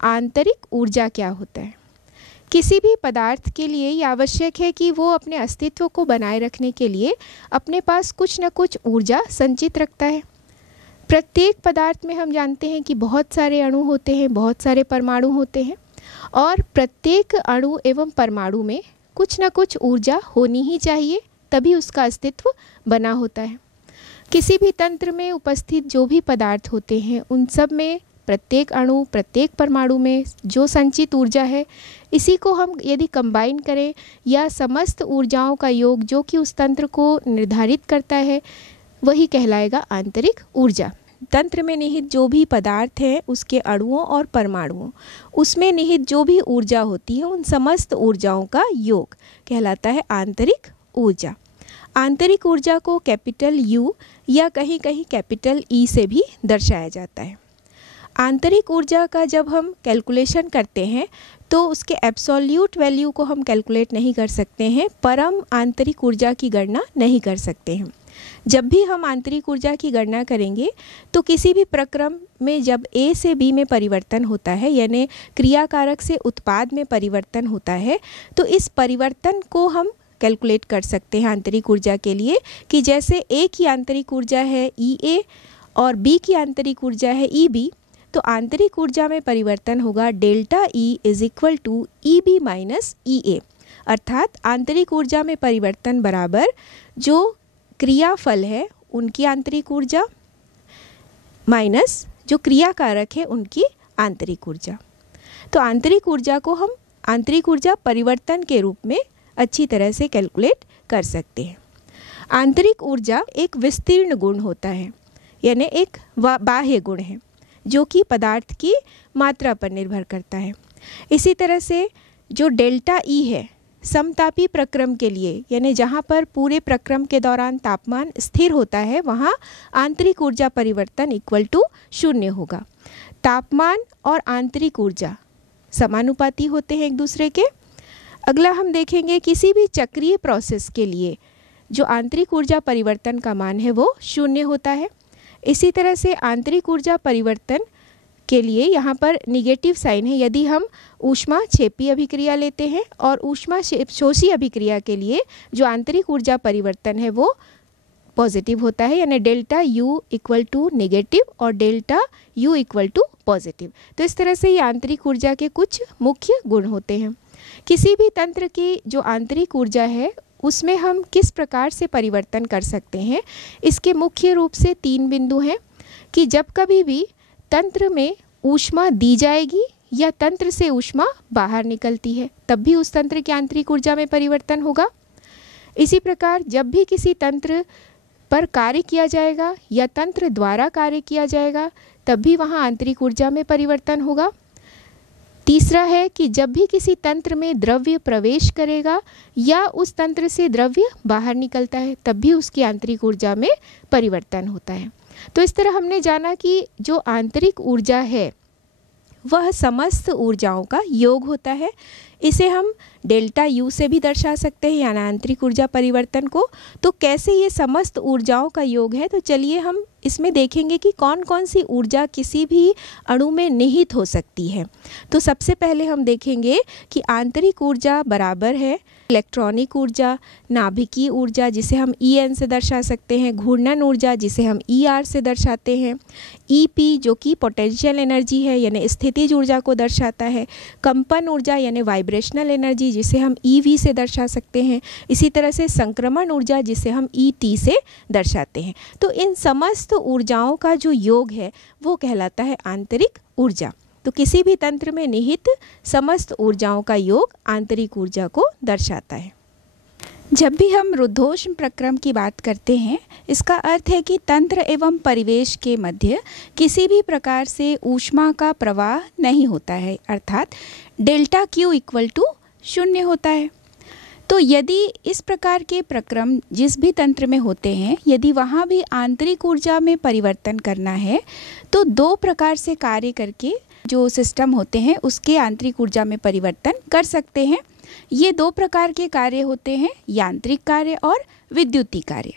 आंतरिक ऊर्जा क्या होता है। किसी भी पदार्थ के लिए ये आवश्यक है कि वो अपने अस्तित्व को बनाए रखने के लिए अपने पास कुछ न कुछ ऊर्जा संचित रखता है। प्रत्येक पदार्थ में हम जानते हैं कि बहुत सारे अणु होते हैं, बहुत सारे परमाणु होते हैं, और प्रत्येक अणु एवं परमाणु में कुछ न कुछ ऊर्जा होनी ही चाहिए, तभी उसका अस्तित्व बना होता है। किसी भी तंत्र में उपस्थित जो भी पदार्थ होते हैं उन सब में प्रत्येक अणु, प्रत्येक परमाणु में जो संचित ऊर्जा है, इसी को हम यदि कंबाइन करें या समस्त ऊर्जाओं का योग जो कि उस तंत्र को निर्धारित करता है, वही कहलाएगा आंतरिक ऊर्जा। तंत्र में निहित जो भी पदार्थ है उसके अणुओं और परमाणुओं, उसमें निहित जो भी ऊर्जा होती है उन समस्त ऊर्जाओं का योग कहलाता है आंतरिक ऊर्जा। आंतरिक ऊर्जा को कैपिटल यू या कहीं कहीं कैपिटल ई से भी दर्शाया जाता है। आंतरिक ऊर्जा का जब हम कैलकुलेशन करते हैं तो उसके एब्सोल्यूट वैल्यू को हम कैलकुलेट नहीं कर सकते हैं, परम आंतरिक ऊर्जा की गणना नहीं कर सकते हैं। जब भी हम आंतरिक ऊर्जा की गणना करेंगे तो किसी भी प्रक्रम में जब ए से बी में परिवर्तन होता है, यानी क्रियाकारक से उत्पाद में परिवर्तन होता है, तो इस परिवर्तन को हम कैलकुलेट कर सकते हैं आंतरिक ऊर्जा के लिए कि जैसे ए की आंतरिक ऊर्जा है ई ए और बी की आंतरिक ऊर्जा है ई बी, तो आंतरिक ऊर्जा में परिवर्तन होगा delta E is equal to E B minus E A, अर्थात आंतरिक ऊर्जा में परिवर्तन बराबर जो क्रियाफल है उनकी आंतरिक ऊर्जा माइनस जो क्रियाकारक है उनकी आंतरिक ऊर्जा। तो आंतरिक ऊर्जा को हम आंतरिक ऊर्जा परिवर्तन के रूप में अच्छी तरह से कैलकुलेट कर सकते हैं। आंतरिक ऊर्जा एक विस्तीर्ण गुण होता है, यानी एक बाह्य गुण है जो कि पदार्थ की मात्रा पर निर्भर करता है। इसी तरह से जो डेल्टा ई है समतापी प्रक्रम के लिए, यानी जहाँ पर पूरे प्रक्रम के दौरान तापमान स्थिर होता है, वहाँ आंतरिक ऊर्जा परिवर्तन इक्वल टू 0 होगा। तापमान और आंतरिक ऊर्जा समानुपाती होते हैं एक दूसरे के। अगला हम देखेंगे किसी भी चक्रीय प्रोसेस के लिए जो आंतरिक ऊर्जा परिवर्तन का मान है वो 0 होता है। इसी तरह से आंतरिक ऊर्जा परिवर्तन के लिए यहाँ पर निगेटिव साइन है यदि हम ऊष्मा क्षेपी अभिक्रिया लेते हैं, और ऊष्मा शोषी अभिक्रिया के लिए जो आंतरिक ऊर्जा परिवर्तन है वो पॉजिटिव होता है, यानी delta U equal to negative और delta U equal to positive. तो इस तरह से ये आंतरिक ऊर्जा के कुछ मुख्य गुण होते हैं। किसी भी तंत्र की जो आंतरिक ऊर्जा है उसमें हम किस प्रकार से परिवर्तन कर सकते हैं, इसके मुख्य रूप से 3 बिंदु हैं कि जब कभी भी तंत्र में ऊष्मा दी जाएगी या तंत्र से ऊष्मा बाहर निकलती है तब भी उस तंत्र की आंतरिक ऊर्जा में परिवर्तन होगा। इसी प्रकार जब भी किसी तंत्र पर कार्य किया जाएगा या तंत्र द्वारा कार्य किया जाएगा तब भी वहाँ आंतरिक ऊर्जा में परिवर्तन होगा। तीसरा है कि जब भी किसी तंत्र में द्रव्य प्रवेश करेगा या उस तंत्र से द्रव्य बाहर निकलता है तब भी उसकी आंतरिक ऊर्जा में परिवर्तन होता है। तो इस तरह हमने जाना कि जो आंतरिक ऊर्जा है वह समस्त ऊर्जाओं का योग होता है। इसे हम डेल्टा यू से भी दर्शा सकते हैं, यानी आंतरिक ऊर्जा परिवर्तन को। तो कैसे ये समस्त ऊर्जाओं का योग है, तो चलिए हम इसमें देखेंगे कि कौन कौन सी ऊर्जा किसी भी अणु में निहित हो सकती है। तो सबसे पहले हम देखेंगे कि आंतरिक ऊर्जा बराबर है इलेक्ट्रॉनिक ऊर्जा, नाभिकीय ऊर्जा जिसे हम EN से दर्शा सकते हैं, घूर्णन ऊर्जा जिसे हम ER से दर्शाते हैं, EP जो कि पोटेंशियल एनर्जी है यानी स्थितिज ऊर्जा को दर्शाता है, कंपन ऊर्जा यानी वाइब्रेशनल एनर्जी जिसे हम EV से दर्शा सकते हैं, इसी तरह से संक्रमण ऊर्जा जिसे हम ET से दर्शाते हैं। तो इन समस्त ऊर्जाओं का जो योग है वो कहलाता है आंतरिक ऊर्जा। तो किसी भी तंत्र में निहित समस्त ऊर्जाओं का योग आंतरिक ऊर्जा को दर्शाता है। जब भी हम रुद्धोष्म प्रक्रम की बात करते हैं, इसका अर्थ है कि तंत्र एवं परिवेश के मध्य किसी भी प्रकार से ऊष्मा का प्रवाह नहीं होता है, अर्थात डेल्टा Q इक्वल टू 0 होता है। तो यदि इस प्रकार के प्रक्रम जिस भी तंत्र में होते हैं, यदि वहाँ भी आंतरिक ऊर्जा में परिवर्तन करना है तो 2 प्रकार से कार्य करके जो सिस्टम होते हैं उसके आंतरिक ऊर्जा में परिवर्तन कर सकते हैं। ये 2 प्रकार के कार्य होते हैं, यांत्रिक कार्य और विद्युतीय कार्य।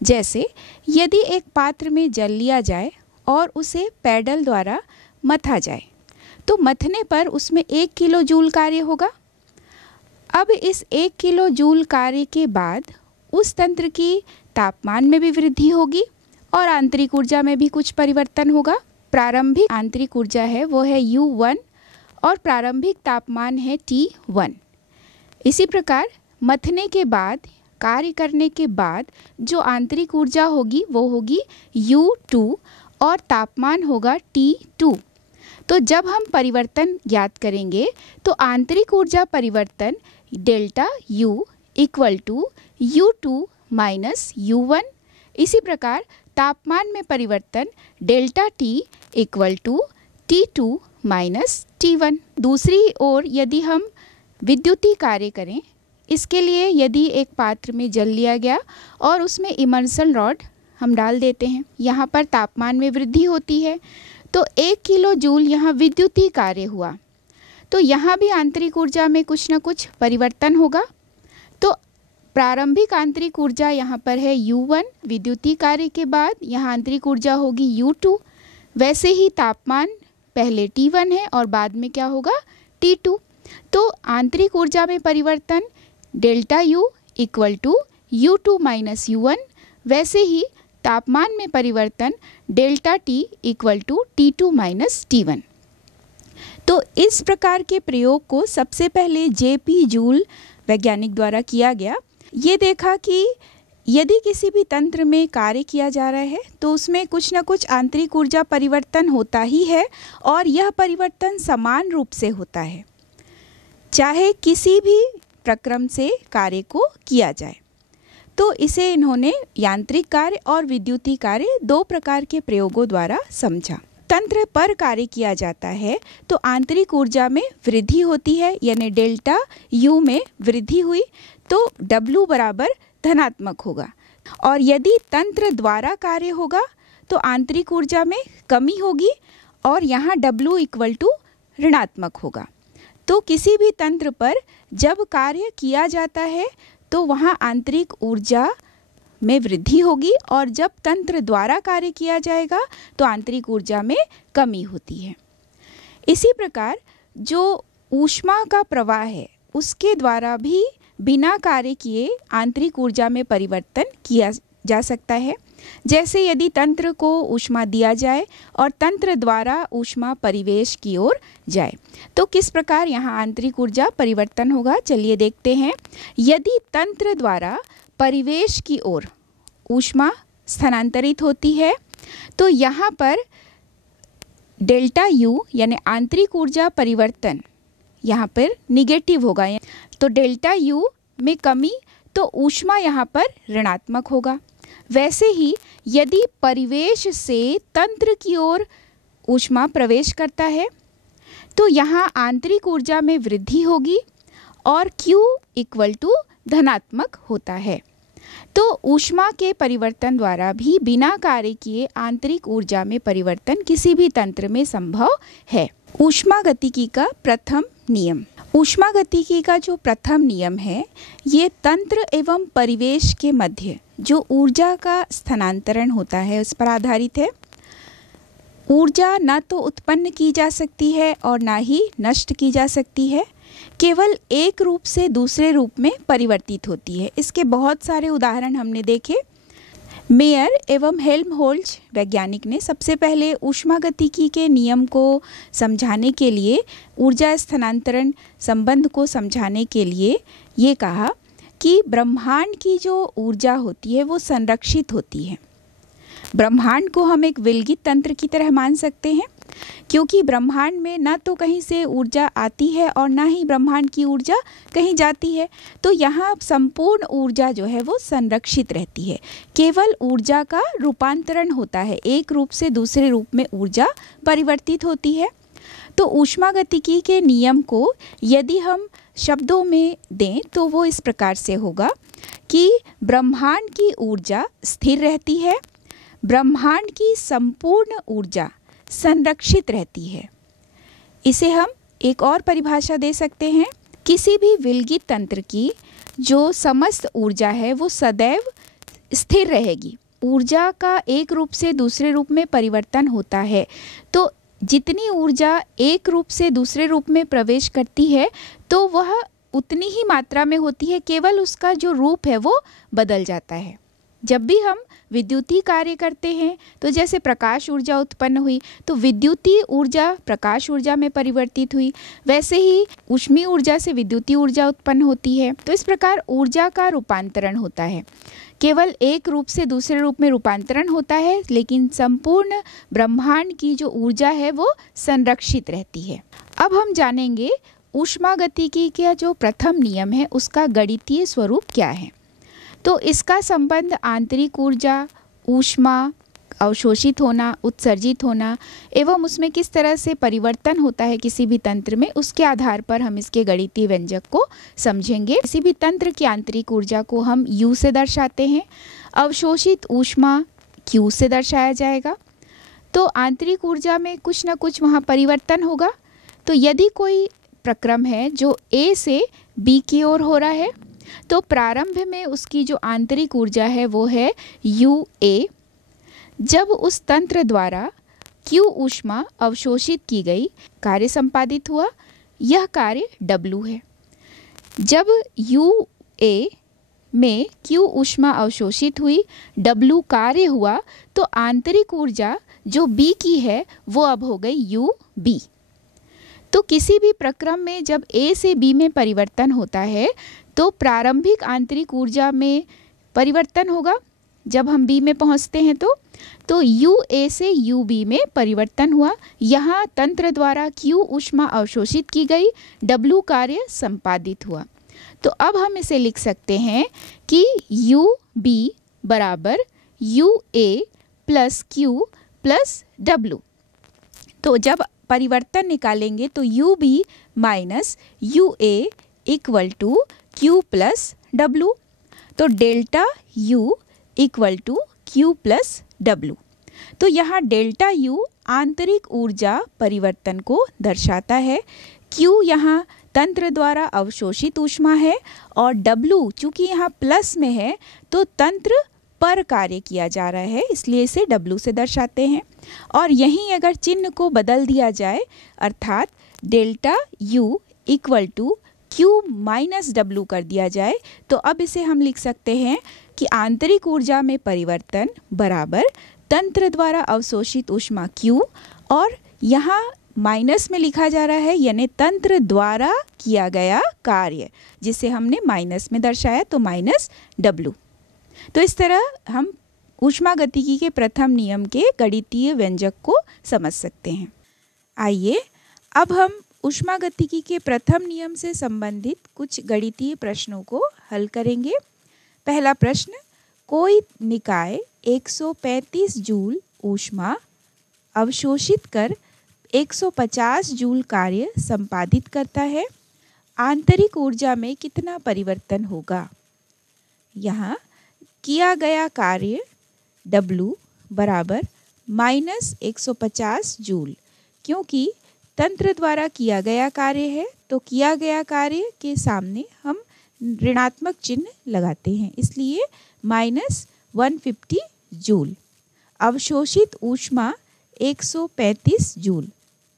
जैसे यदि एक पात्र में जल लिया जाए और उसे पैडल द्वारा मथा जाए तो मथने पर उसमें 1 किलो जूल कार्य होगा। अब इस 1 किलो जूल कार्य के बाद उस तंत्र की तापमान में भी वृद्धि होगी और आंतरिक ऊर्जा में भी कुछ परिवर्तन होगा। प्रारंभिक आंतरिक ऊर्जा है वो है U1 और प्रारंभिक तापमान है T1। इसी प्रकार मथने के बाद, कार्य करने के बाद जो आंतरिक ऊर्जा होगी वो होगी U2 और तापमान होगा T2। तो जब हम परिवर्तन ज्ञात करेंगे तो आंतरिक ऊर्जा परिवर्तन delta U equal to U2 minus U1। इसी प्रकार तापमान में परिवर्तन delta T equal to T2 minus T1। दूसरी ओर यदि हम विद्युतीय कार्य करें, इसके लिए यदि एक पात्र में जल लिया गया और उसमें इमर्सल रॉड हम डाल देते हैं, यहाँ पर तापमान में वृद्धि होती है तो 1 किलो जूल यहाँ विद्युतीय कार्य हुआ। तो यहाँ भी आंतरिक ऊर्जा में कुछ न कुछ परिवर्तन होगा। तो प्रारंभिक आंतरिक ऊर्जा यहाँ पर है U1, विद्युतीय कार्य के बाद यहाँ आंतरिक ऊर्जा होगी U2। वैसे ही तापमान पहले T1 है और बाद में क्या होगा T2। तो आंतरिक ऊर्जा में परिवर्तन delta U equal to U2 minus U1। वैसे ही तापमान में परिवर्तन delta T equal to T2 minus T1। तो इस प्रकार के प्रयोग को सबसे पहले J.P. जूल वैज्ञानिक द्वारा किया गया। ये देखा कि यदि किसी भी तंत्र में कार्य किया जा रहा है तो उसमें कुछ न कुछ आंतरिक ऊर्जा परिवर्तन होता ही है और यह परिवर्तन समान रूप से होता है, चाहे किसी भी प्रक्रम से कार्य को किया जाए। तो इसे इन्होंने यांत्रिक कार्य और विद्युतीय कार्य 2 प्रकार के प्रयोगों द्वारा समझा। तंत्र पर कार्य किया जाता है तो आंतरिक ऊर्जा में वृद्धि होती है, यानी डेल्टा U में वृद्धि हुई तो W बराबर धनात्मक होगा। और यदि तंत्र द्वारा कार्य होगा तो आंतरिक ऊर्जा में कमी होगी और यहाँ W इक्वल टू ऋणात्मक होगा। तो किसी भी तंत्र पर जब कार्य किया जाता है तो वहाँ आंतरिक ऊर्जा में वृद्धि होगी और जब तंत्र द्वारा कार्य किया जाएगा तो आंतरिक ऊर्जा में कमी होती है। इसी प्रकार जो ऊष्मा का प्रवाह है उसके द्वारा भी बिना कार्य किए आंतरिक ऊर्जा में परिवर्तन किया जा सकता है। जैसे यदि तंत्र को ऊष्मा दिया जाए और तंत्र द्वारा ऊष्मा परिवेश की ओर जाए तो किस प्रकार यहाँ आंतरिक ऊर्जा परिवर्तन होगा, चलिए देखते हैं। यदि तंत्र द्वारा परिवेश की ओर ऊष्मा स्थानांतरित होती है तो यहाँ पर डेल्टा U यानी आंतरिक ऊर्जा परिवर्तन यहाँ पर निगेटिव होगा। तो डेल्टा U में कमी तो ऊष्मा यहाँ पर ऋणात्मक होगा। वैसे ही यदि परिवेश से तंत्र की ओर ऊष्मा प्रवेश करता है तो यहाँ आंतरिक ऊर्जा में वृद्धि होगी और Q इक्वल टू धनात्मक होता है। तो ऊष्मा के परिवर्तन द्वारा भी बिना कार्य किए आंतरिक ऊर्जा में परिवर्तन किसी भी तंत्र में संभव है। ऊष्मागतिकी का प्रथम नियम। ऊष्मागतिकी का जो प्रथम नियम है ये तंत्र एवं परिवेश के मध्य जो ऊर्जा का स्थानांतरण होता है उस पर आधारित है। ऊर्जा न तो उत्पन्न की जा सकती है और ना ही नष्ट की जा सकती है, केवल एक रूप से दूसरे रूप में परिवर्तित होती है। इसके बहुत सारे उदाहरण हमने देखे। मेयर एवं हेल्महोल्ट्ज वैज्ञानिक ने सबसे पहले ऊष्मागतिकी के नियम को समझाने के लिए, ऊर्जा स्थानांतरण संबंध को समझाने के लिए ये कहा कि ब्रह्मांड की जो ऊर्जा होती है वो संरक्षित होती है। ब्रह्मांड को हम एक विलगित तंत्र की तरह मान सकते हैं क्योंकि ब्रह्मांड में ना तो कहीं से ऊर्जा आती है और ना ही ब्रह्मांड की ऊर्जा कहीं जाती है। तो यहाँ संपूर्ण ऊर्जा जो है वो संरक्षित रहती है, केवल ऊर्जा का रूपांतरण होता है, एक रूप से दूसरे रूप में ऊर्जा परिवर्तित होती है। तो ऊष्मागतिकी के नियम को यदि हम शब्दों में दें तो वो इस प्रकार से होगा कि ब्रह्मांड की ऊर्जा स्थिर रहती है, ब्रह्मांड की संपूर्ण ऊर्जा संरक्षित रहती है। इसे हम एक और परिभाषा दे सकते हैं, किसी भी विलगित तंत्र की जो समस्त ऊर्जा है वो सदैव स्थिर रहेगी। ऊर्जा का एक रूप से दूसरे रूप में परिवर्तन होता है तो जितनी ऊर्जा एक रूप से दूसरे रूप में प्रवेश करती है तो वह उतनी ही मात्रा में होती है, केवल उसका जो रूप है वो बदल जाता है। जब भी हम विद्युतीय कार्य करते हैं तो जैसे प्रकाश ऊर्जा उत्पन्न हुई तो विद्युतीय ऊर्जा प्रकाश ऊर्जा में परिवर्तित हुई, वैसे ही ऊष्मीय ऊर्जा से विद्युतीय ऊर्जा उत्पन्न होती है। तो इस प्रकार ऊर्जा का रूपांतरण होता है, केवल एक रूप से दूसरे रूप में रूपांतरण होता है, लेकिन संपूर्ण ब्रह्मांड की जो ऊर्जा है वो संरक्षित रहती है। अब हम जानेंगे ऊष्मागतिकी का जो प्रथम नियम है उसका गणितीय स्वरूप क्या है। तो इसका संबंध आंतरिक ऊर्जा, ऊष्मा, अवशोषित होना, उत्सर्जित होना एवं उसमें किस तरह से परिवर्तन होता है किसी भी तंत्र में, उसके आधार पर हम इसके गणितीय व्यंजक को समझेंगे। किसी भी तंत्र की आंतरिक ऊर्जा को हम U से दर्शाते हैं, अवशोषित ऊष्मा Q से दर्शाया जाएगा। तो आंतरिक ऊर्जा में कुछ ना कुछ वहाँ परिवर्तन होगा। तो यदि कोई प्रक्रम है जो A से B की ओर हो रहा है तो प्रारंभ में उसकी जो आंतरिक ऊर्जा है वो है UA। जब उस तंत्र द्वारा Q ऊष्मा अवशोषित की गई, कार्य संपादित हुआ, यह कार्य W है। जब UA में Q ऊष्मा अवशोषित हुई, W कार्य हुआ, तो आंतरिक ऊर्जा जो B की है वो अब हो गई UB। तो किसी भी प्रक्रम में जब A से B में परिवर्तन होता है तो प्रारंभिक आंतरिक ऊर्जा में परिवर्तन होगा। जब हम B में पहुंचते हैं तो UA से UB में परिवर्तन हुआ, यहाँ तंत्र द्वारा Q ऊष्मा अवशोषित की गई, W कार्य संपादित हुआ। तो अब हम इसे लिख सकते हैं कि UB बराबर UA plus Q plus W। तो जब परिवर्तन निकालेंगे तो UB minus UA equal to Q plus W। तो delta U equal to Q plus W। तो यहाँ डेल्टा U आंतरिक ऊर्जा परिवर्तन को दर्शाता है। Q यहाँ तंत्र द्वारा अवशोषित ऊष्मा है और W चूँकि यहाँ प्लस में है तो तंत्र पर कार्य किया जा रहा है, इसलिए इसे W से दर्शाते हैं। और यहीं अगर चिन्ह को बदल दिया जाए अर्थात delta U equal to Q minus W कर दिया जाए तो अब इसे हम लिख सकते हैं कि आंतरिक ऊर्जा में परिवर्तन बराबर तंत्र द्वारा अवशोषित ऊष्मा Q और यहाँ माइनस में लिखा जा रहा है यानी तंत्र द्वारा किया गया कार्य, जिसे हमने माइनस में दर्शाया तो माइनस W। तो इस तरह हम ऊष्मागतिकी के प्रथम नियम के गणितीय व्यंजक को समझ सकते हैं। आइए अब हम ऊष्मागतिकी के प्रथम नियम से संबंधित कुछ गणितीय प्रश्नों को हल करेंगे। पहला प्रश्न, कोई निकाय 135 जूल ऊष्मा अवशोषित कर 150 जूल कार्य संपादित करता है, आंतरिक ऊर्जा में कितना परिवर्तन होगा। यहाँ किया गया कार्य W बराबर माइनस 150 जूल, क्योंकि तंत्र द्वारा किया गया कार्य है तो किया गया कार्य के सामने हम ऋणात्मक चिन्ह लगाते हैं, इसलिए माइनस 150 जूल। अवशोषित ऊष्मा 135 जूल।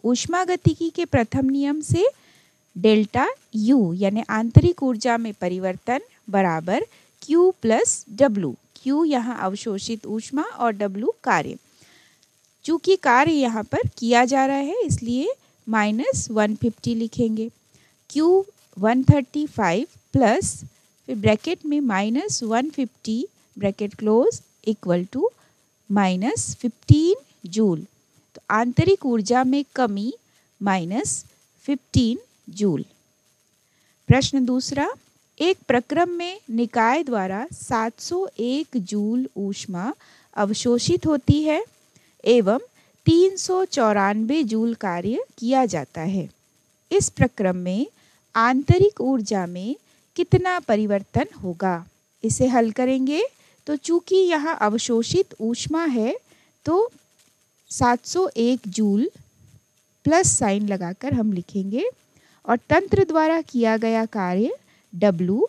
ऊष्मागतिकी के प्रथम नियम से डेल्टा U यानी आंतरिक ऊर्जा में परिवर्तन बराबर Q प्लस W। Q यहाँ अवशोषित ऊष्मा और W कार्य। चूँकि कार्य यहाँ पर किया जा रहा है इसलिए माइनस 150 लिखेंगे। Q 135 प्लस फिर ब्रैकेट में minus 150 bracket close equal to minus 15 joule. तो आंतरिक ऊर्जा में कमी माइनस 15 जूल। प्रश्न दूसरा, एक प्रक्रम में निकाय द्वारा 701 जूल ऊष्मा अवशोषित होती है एवं 394 जूल कार्य किया जाता है। इस प्रक्रम में आंतरिक ऊर्जा में कितना परिवर्तन होगा। इसे हल करेंगे तो चूंकि यहाँ अवशोषित ऊष्मा है तो 701 जूल प्लस साइन लगाकर हम लिखेंगे और तंत्र द्वारा किया गया कार्य W,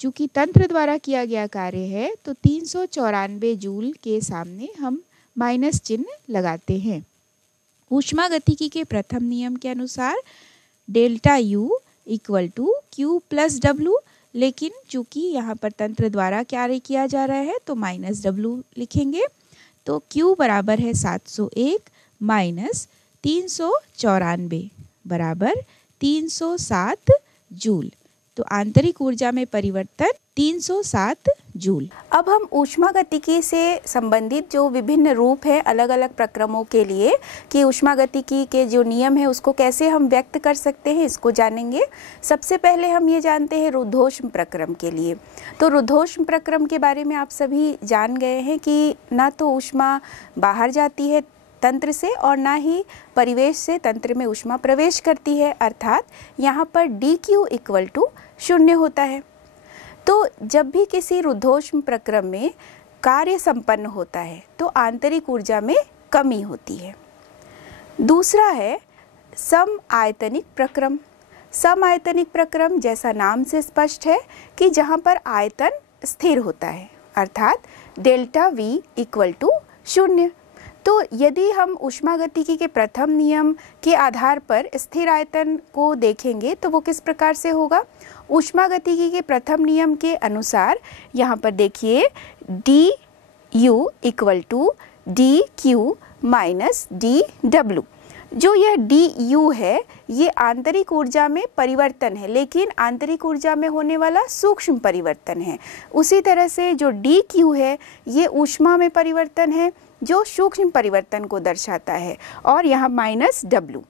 चूँकि तंत्र द्वारा किया गया कार्य है तो 394 जूल के सामने हम माइनस चिन्ह लगाते हैं। ऊष्मागतिकी के प्रथम नियम के अनुसार delta U equal to Q plus W, लेकिन चूंकि यहाँ पर तंत्र द्वारा कार्य किया जा रहा है तो माइनस W लिखेंगे। तो Q बराबर है 701 माइनस 394 बराबर 307 जूल। तो आंतरिक ऊर्जा में परिवर्तन 307 जूल। अब हम ऊष्मागतिकी से संबंधित जो विभिन्न रूप है अलग अलग प्रक्रमों के लिए कि ऊष्मागतिकी के जो नियम है उसको कैसे हम व्यक्त कर सकते हैं इसको जानेंगे। सबसे पहले हम ये जानते हैं रुद्धोष्म प्रक्रम के लिए। तो रुद्धोष्म प्रक्रम के बारे में आप सभी जान गए हैं कि ना तो ऊष्मा बाहर जाती है तंत्र से और ना ही परिवेश से तंत्र में ऊष्मा प्रवेश करती है, अर्थात यहाँ पर dq इक्वल टू 0 होता है। तो जब भी किसी रुद्धोष्म प्रक्रम में कार्य संपन्न होता है तो आंतरिक ऊर्जा में कमी होती है। दूसरा है समआयतनिक प्रक्रम। समआयतनिक प्रक्रम जैसा नाम से स्पष्ट है कि जहाँ पर आयतन स्थिर होता है, अर्थात डेल्टा V इक्वल टू 0। तो यदि हम ऊष्मागतिकी के प्रथम नियम के आधार पर स्थिर आयतन को देखेंगे तो वो किस प्रकार से होगा। ऊष्मागतिकी के प्रथम नियम के अनुसार यहाँ पर देखिए du equal to dq minus dw। जो यह du है ये आंतरिक ऊर्जा में परिवर्तन है, लेकिन आंतरिक ऊर्जा में होने वाला सूक्ष्म परिवर्तन है। उसी तरह से जो dq है ये ऊष्मा में परिवर्तन है जो सूक्ष्म परिवर्तन को दर्शाता है, और यहाँ माइनस w।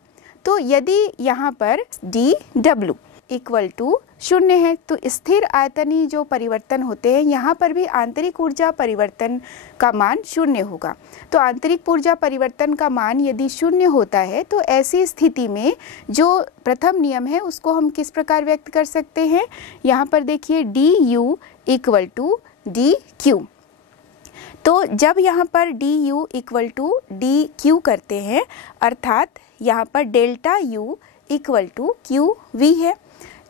तो यदि यहाँ पर dw इक्वल टू 0 है तो स्थिर आयतनी जो परिवर्तन होते हैं यहाँ पर भी आंतरिक ऊर्जा परिवर्तन का मान 0 होगा। तो आंतरिक ऊर्जा परिवर्तन का मान यदि 0 होता है तो ऐसी स्थिति में जो प्रथम नियम है उसको हम किस प्रकार व्यक्त कर सकते हैं। यहाँ पर देखिए du इक्वल टू dq। तो जब यहाँ पर du इक्वल टू dq करते हैं अर्थात यहाँ पर delta U equal to qV है,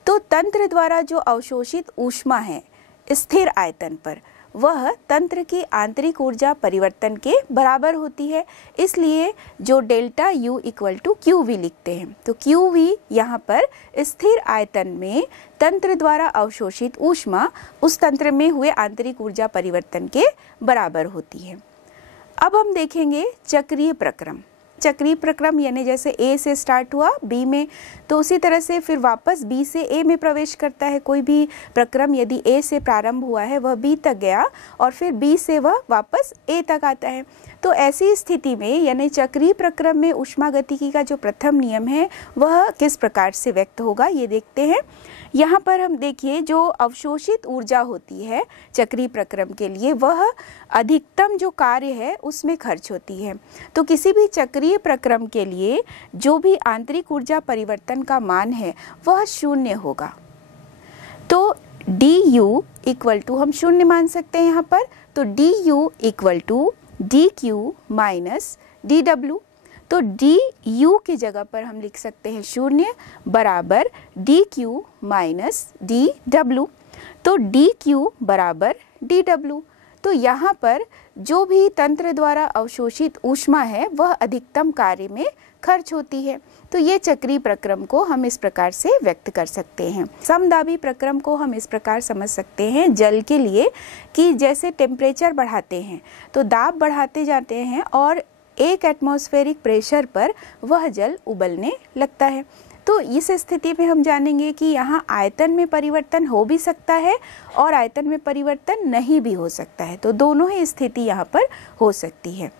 तो तंत्र द्वारा जो अवशोषित ऊष्मा है स्थिर आयतन पर वह तंत्र की आंतरिक ऊर्जा परिवर्तन के बराबर होती है। इसलिए जो delta U equal to qV लिखते हैं तो qV यहाँ पर स्थिर आयतन में तंत्र द्वारा अवशोषित ऊष्मा उस तंत्र में हुए आंतरिक ऊर्जा परिवर्तन के बराबर होती है। अब हम देखेंगे चक्रीय प्रक्रम। चक्रीय प्रक्रम यानी जैसे A से स्टार्ट हुआ B में तो उसी तरह से फिर वापस B से A में प्रवेश करता है। कोई भी प्रक्रम यदि A से प्रारंभ हुआ है वह B तक गया और फिर B से वह वापस A तक आता है। तो ऐसी स्थिति में यानी चक्रीय प्रक्रम में ऊष्मागतिकी का जो प्रथम नियम है वह किस प्रकार से व्यक्त होगा ये देखते हैं। यहाँ पर हम देखिए जो अवशोषित ऊर्जा होती है चक्रीय प्रक्रम के लिए वह अधिकतम जो कार्य है उसमें खर्च होती है। तो किसी भी चक्रीय प्रक्रम के लिए जो भी आंतरिक ऊर्जा परिवर्तन का मान है वह 0 होगा। तो du इक्वल टू हम 0 मान सकते हैं यहाँ पर। तो du equal to dq minus dw। तो du की जगह पर हम लिख सकते हैं 0 बराबर dq माइनस dw। तो dq बराबर dw। तो यहाँ पर जो भी तंत्र द्वारा अवशोषित ऊष्मा है वह अधिकतम कार्य में खर्च होती है। तो ये चक्रीय प्रक्रम को हम इस प्रकार से व्यक्त कर सकते हैं। समदाबी प्रक्रम को हम इस प्रकार समझ सकते हैं जल के लिए कि जैसे टेम्परेचर बढ़ाते हैं तो दाब बढ़ाते जाते हैं और 1 एटमॉस्फेरिक प्रेशर पर वह जल उबलने लगता है। तो इस स्थिति में हम जानेंगे कि यहाँ आयतन में परिवर्तन हो भी सकता है और आयतन में परिवर्तन नहीं भी हो सकता है। तो दोनों ही स्थिति यहाँ पर हो सकती है।